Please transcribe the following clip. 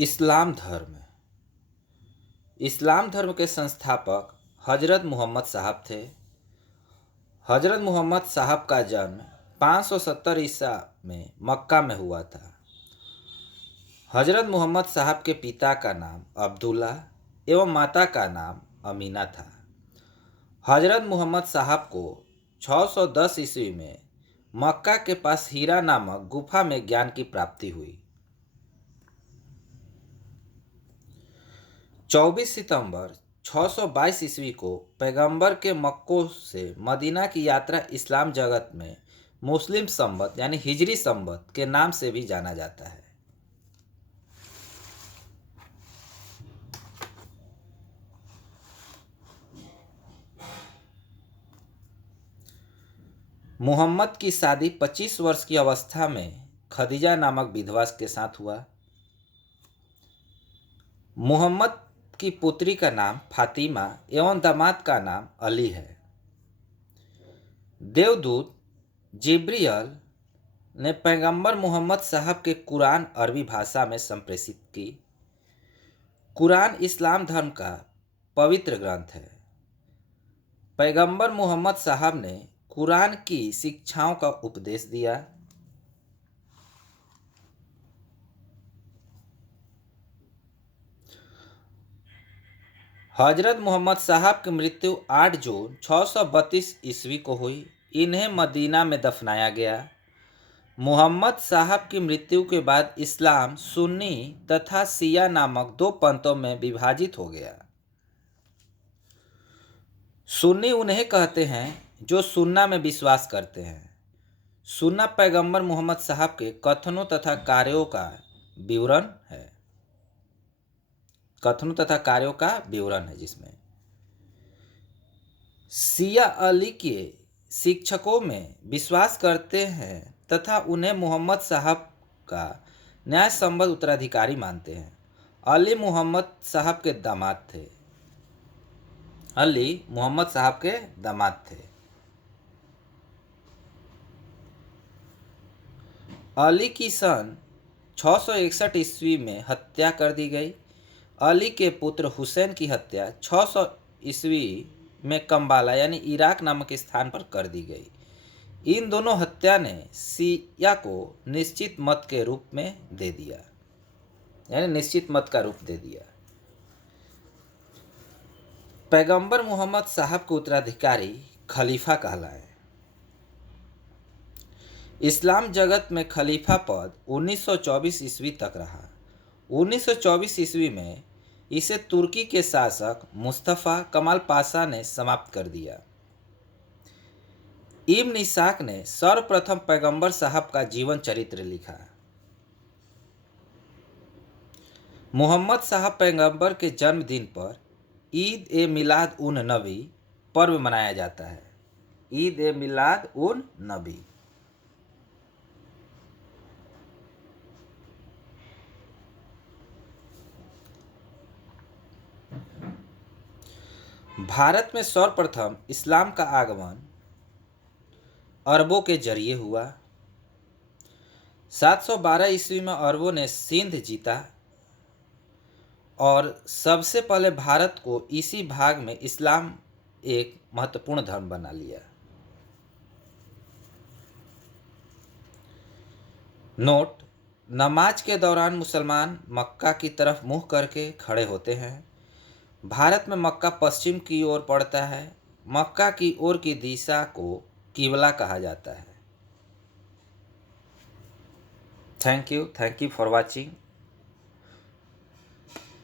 इस्लाम धर्म। इस्लाम धर्म के संस्थापक हजरत मोहम्मद साहब थे। हजरत मोहम्मद साहब का जन्म 570 ईसा में मक्का में हुआ था। हजरत मोहम्मद साहब के पिता का नाम अब्दुल्ला एवं माता का नाम अमीना था। हजरत मोहम्मद साहब को 610 ईस्वी में मक्का के पास हीरा नामक गुफा में ज्ञान की प्राप्ति हुई। 24 सितंबर 622 ईस्वी को पैगंबर के मक्कों से मदीना की यात्रा इस्लाम जगत में मुस्लिम संवत यानी हिजरी संवत के नाम से भी जाना जाता है। मुहम्मद की शादी 25 वर्ष की अवस्था में खदीजा नामक विधवा के साथ हुआ। मुहम्मद की पुत्री का नाम फातिमा एवं दामाद का नाम अली है। देवदूत जिब्रियल ने पैगंबर मोहम्मद साहब के कुरान अरबी भाषा में संप्रेषित की। कुरान इस्लाम धर्म का पवित्र ग्रंथ है। पैगंबर मोहम्मद साहब ने कुरान की शिक्षाओं का उपदेश दिया। हजरत मोहम्मद साहब की मृत्यु 8 जून 632 ईस्वी को हुई। इन्हें मदीना में दफनाया गया। मोहम्मद साहब की मृत्यु के बाद इस्लाम सुन्नी तथा शिया नामक दो पंथों में विभाजित हो गया। सुन्नी उन्हें कहते हैं जो सुन्ना में विश्वास करते हैं। सुन्ना पैगंबर मोहम्मद साहब के कथनों तथा कार्यों का विवरण है। जिसमें शिया अली के शिक्षकों में विश्वास करते हैं तथा उन्हें मोहम्मद साहब का न्याय संबद्ध उत्तराधिकारी मानते हैं। अली मोहम्मद साहब के दामाद थे। अली की सन 661 ईस्वी में हत्या कर दी गई। अली के पुत्र हुसैन की हत्या 600 ईस्वी में कंबाला यानी इराक नामक स्थान पर कर दी गई। इन दोनों हत्या ने शिया को निश्चित मत का रूप दे दिया। पैगंबर मोहम्मद साहब के उत्तराधिकारी खलीफा कहलाए। इस्लाम जगत में खलीफा पद 1924 ईस्वी तक रहा। 1924 ईस्वी में इसे तुर्की के शासक मुस्तफ़ा कमाल पाशा ने समाप्त कर दिया। इब्न इसाक ने सर्वप्रथम पैगंबर साहब का जीवन चरित्र लिखा। मोहम्मद साहब पैगंबर के जन्मदिन पर ईद ए मिलाद उन नबी पर्व मनाया जाता है। ईद ए मिलाद उन नबी। भारत में सर्वप्रथम इस्लाम का आगमन अरबों के जरिए हुआ। 712 ईस्वी में अरबों ने सिंध जीता और सबसे पहले भारत को इसी भाग में इस्लाम एक महत्वपूर्ण धर्म बना लिया। नोट: नमाज के दौरान मुसलमान मक्का की तरफ मुंह करके खड़े होते हैं। भारत में मक्का पश्चिम की ओर पड़ता है। मक्का की ओर की दिशा को किबला कहा जाता है। Thank you for watching.